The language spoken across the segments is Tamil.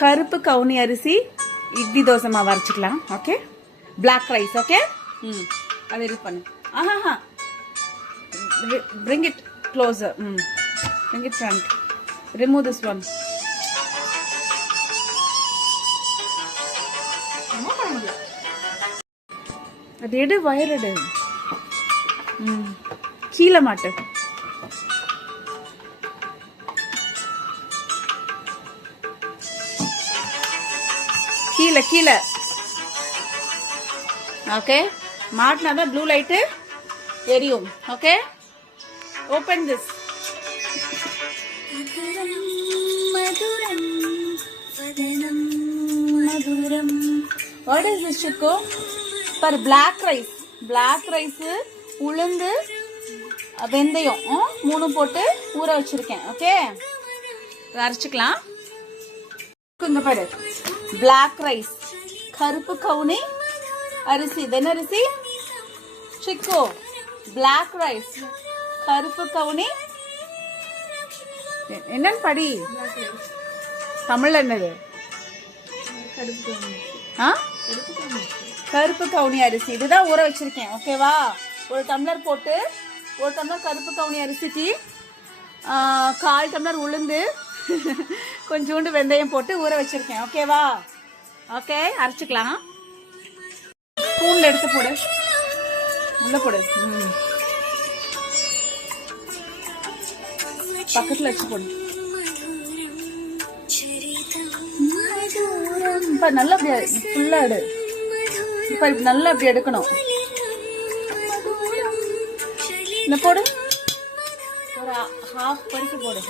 கருப்பு கவுனி அரிசி இட்லி தோசை மாவு அரைச்சிக்கலாம். Okay, black rice. ஓகே, அதை இது பண்ணு. ஆஹா, bring it closer. Bring it front. Remove this one. அது எடு, வயர் எடு. கீழே மாட்டு. கீழே கீழே. ஓகே, மாட்டினாதான் ப்ளூ லைட்டு எரியும். Okay, open this. What is this சுக்கு? பாரு, பிளாக் ரைஸ். பிளாக் ரைஸ், உளுந்து, வெந்தயம் 3 போட்டு ஊற வச்சிருக்கேன். ஓகே, அரைச்சிக்கலாம். இங்க பாரு, பிளாக் ரைஸ், கருப்பு கவுனி அரிசி. என்ன அரிசி சிக்கோ? பிளாக் ரைஸ், கருப்பு கவுனி. என்னன்னு படி, தமிழ்ல என்னது? கருப்பு கவுனி அரிசி. இதுதான் ஊற வச்சிருக்கேன். ஓகேவா? 1 டம்ளர் போட்டு, 1 டம்ளர் கருப்பு கவுனி அரிசிக்கு 1/4 டம்ளர் உளுந்து, கொஞ்சோண்டு வெந்தயம் போட்டு ஊற வச்சிருக்கேன். ஓகேவா? ஓகே, அரைச்சிக்கலாம். ஸ்பூன்ல எடுத்து போடு, உள்ள போடு. பக்கத்துல வச்சு போடு. இப்ப நல்லா அப்படியே ஃபுல்லா எடு. இப்ப நல்லா அப்படி எடுக்கணும். இந்த போடு, ஒரு ஹாஃப் பறிக்க போடு.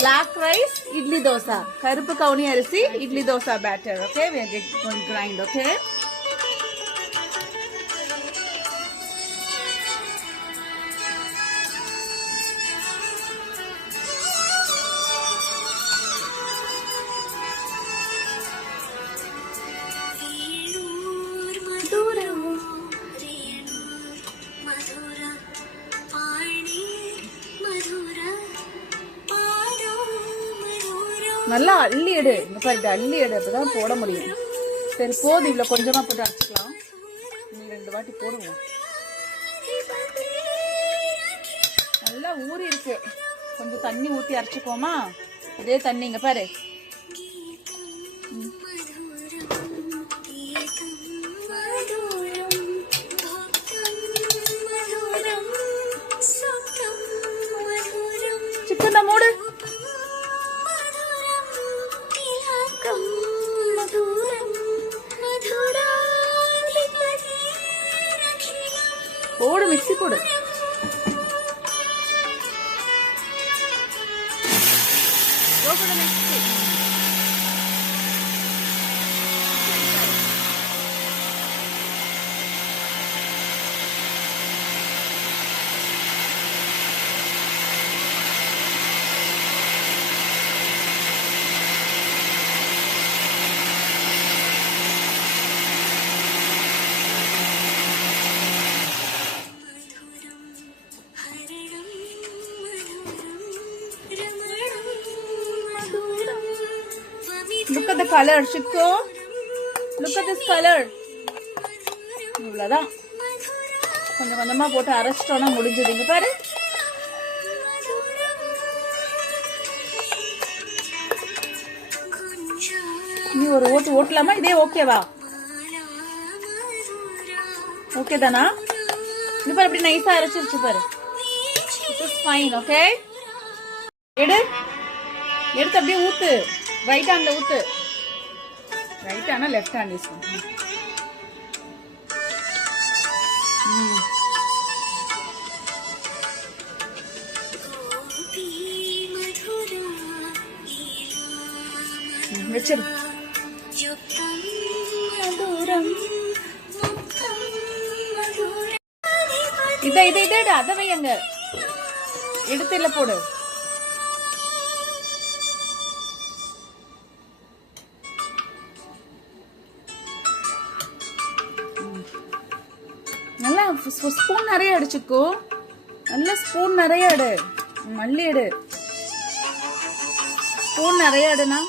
Black rice, idli dosa. கருப்பு கவுனி அரிசி, idli dosa batter. Okay, we are going to grind. Okay. நல்லா அள்ளி எடு. இந்த பாரு, அள்ளி எடு, அப்பதான் போட முடியும். சரி, போதும். இவ்வளவு கொஞ்சமா போட்டு அரைச்சிக்கலாம். 2 வாட்டி போடுவோம். நல்லா ஊறி இருக்கு. கொஞ்சம் தண்ணி ஊத்தி அரைச்சிக்கோமா. இதே தண்ணி. இங்க பாரு, சிக்கன் மூடு. போடு, மிக்ஸி போடு. Look at the color, Shikko. Look at this color. இவ்வளவுதான். கொஞ்சம் கொஞ்சமா போட்டு அரைச்சிட்டோம்னா முடிஞ்சது. இங்க பாரு. நீ ஒரு ஓட்டு ஓட்டலாமா? இதே ஓகேவா? ஓகே தானா? இங்க பாரு, இப்படி நைஸா அரைச்சிருச்சு பாரு. It is fine. Okay. எடுத்து அப்படியே ஊத்து. ரைட் ஹேண்ட்ல ஊத்து. ரைட் ஹேண்டா லெஃப்ட் ஹேண்ட் யூஸ் பண்ணு. வச்சிரு. இதை அதை வையங்க. எடுத்து இல்ல போடு. நல்லா ஸ்பூன் நிறைய அடிச்சுக்கோ. நல்ல ஸ்பூன் நிறைய எடு, மல்லி எடு, ஸ்பூன் நிறைய எடுனா.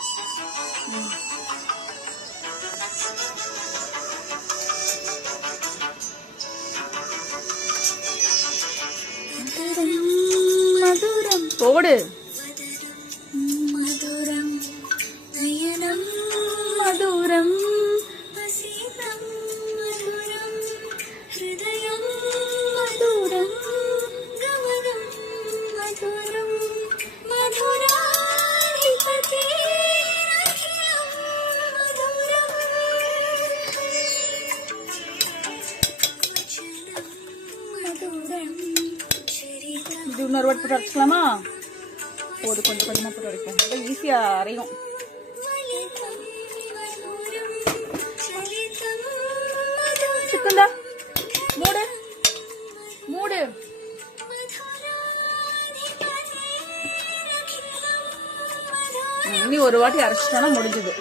மதுரம் போடு, மதுரம் நயனம் மதுரம் வசீதம் மதுரம் ஹிருதயம் மதுரம் கமனம் மதுரம் மதுராதிபதி அகிலம் மதுரம் வசனம் மதுரம் சரிதம். இது இன்னொரு வாட்டி போட்டு அரைச்சிக்கலாமா? போது, கொஞ்சம் கொஞ்சமாக போட்டு அரைக்கும், ரொம்ப ஈஸியாக அரையும். சிக்கந்தா மூடு மூடு. இனி ஒரு வாட்டி அரைச்சிட்டோம்னா முடிஞ்சது.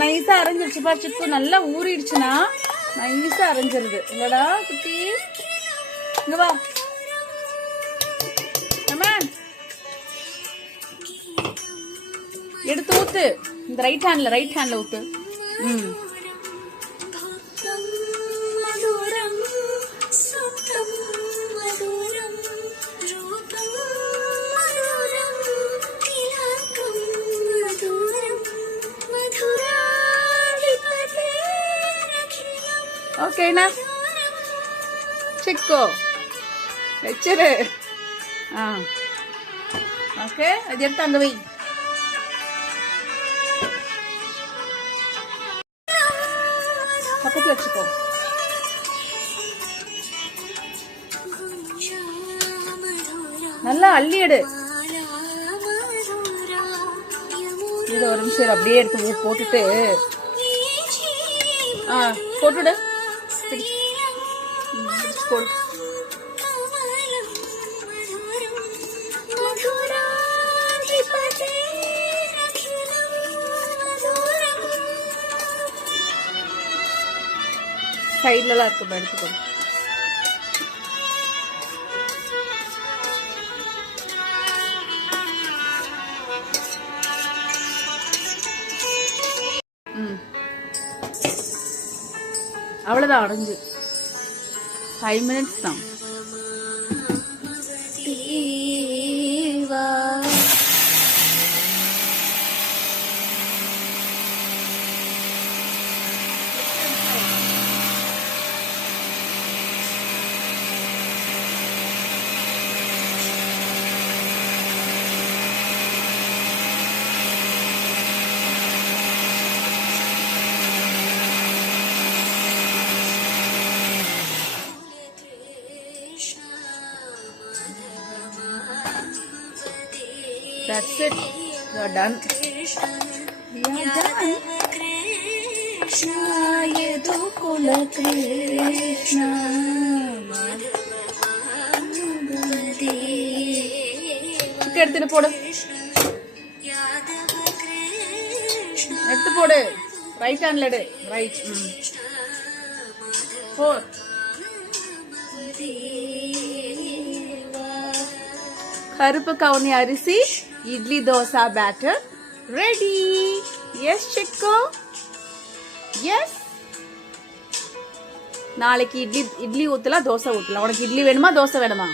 நைஸா அரைஞ்சிருச்சு பா சிக்கு, நல்லா ஊறிடுச்சுன்னா நைஸா அரைஞ்சிருது இல்லடா குட்டி. இங்க வா, எடுத்து ஊத்து, இந்த ரைட் ஹேண்ட்ல ஊத்து. ஓகேண்ணா சிக்கோ வச்சிரு. ஓகே, அது எடுத்து அங்க வை. பக்கத்துல வச்சுக்கோ. நல்லா அள்ளி எடு. இது ஒரு நிமிஷம் அப்படியே எடுத்து போட்டுட்டு போட்டுடு. போடு. சைட்லலாம் இருக்கு, எடுத்துக்கோ. அவ்வளவுதான், அடைஞ்சு 5 minutes தான். That's it. You're done. We are done. Krishna, Yadukula Krishna. எடுத்து போடு, எடுத்து போடு. ரைட் ஹேண்ட்ல எடு, ரைட். 4. கருப்பு கவுனி அரிசி idli dosa batter ready. Yes Chikko, yes. நாளைக்கு இட்லி ஊத்தலாம், தோசை ஊத்தலாம். உனக்கு இட்லி வேணுமா தோசை வேணுமா?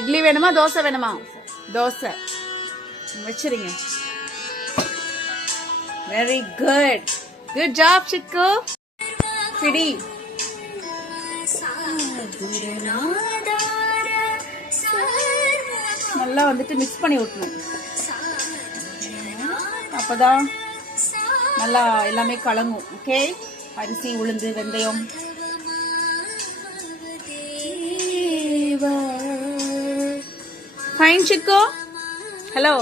இட்லி வேணுமா தோசை வேணுமா? தோசை வச்சிருங்க. Very good, good job Chicco. பிடி. நல்லா வந்துட்டு மிக்ஸ் பண்ணி விட்டணும். அப்பதான் நல்லா எல்லாமே கலங்கும். ஓகே, அரிசி, உளுந்து, வெந்தயம் fine, Chico? Hello.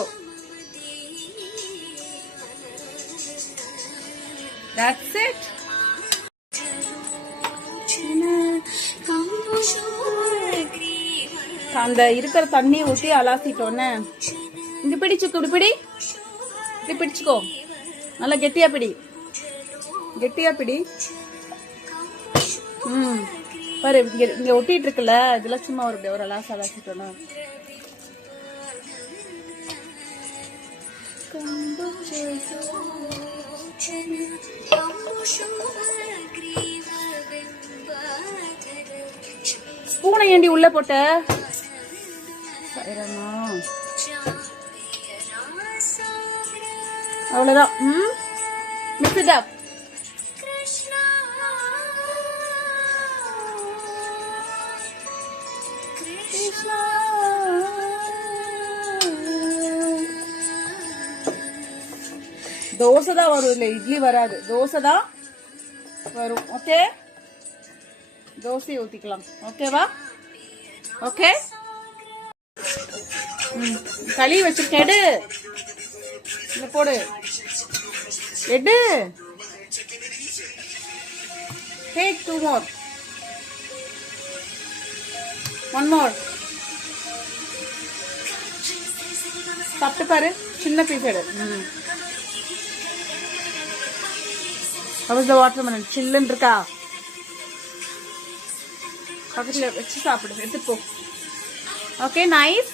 That's it. அந்த இருக்கிற தண்ணி ஊத்தி அலாசிட்டோன்னு இங்க பிடிச்சுக்கோ, இப்படி பிடி, இப்படி பிடிச்சுக்கோ, நல்லா கெட்டியா பிடி, கெட்டியா பிடி. பாரு இங்க ஒட்டிட்டு இருக்குல்ல, இதெல்லாம் சும்மா ஒரு அலாசிட்டோன்னு. ஸ்பூனை ஏண்டி உள்ள போட்ட? அவ்வளவுதான். Mix it up. தோசை தான் வரும், இல்ல இட்லி வராது, தோசை தான் வரும். ஓகே, தோசையை ஊத்திக்கலாம். ஓகேவா? ஓகே, களி வச்சிருக்கேன், எடு, இந்த போடு, எடு. Take 2 more, 1 more. சாப்பிட்டு பாரு, சின்ன பீஸ் எடு. How is the watermelon? சில்லுன்னு இருக்கா? பக்கத்துல வச்சு சாப்பிடு, எடுத்து போ. Okay, nice.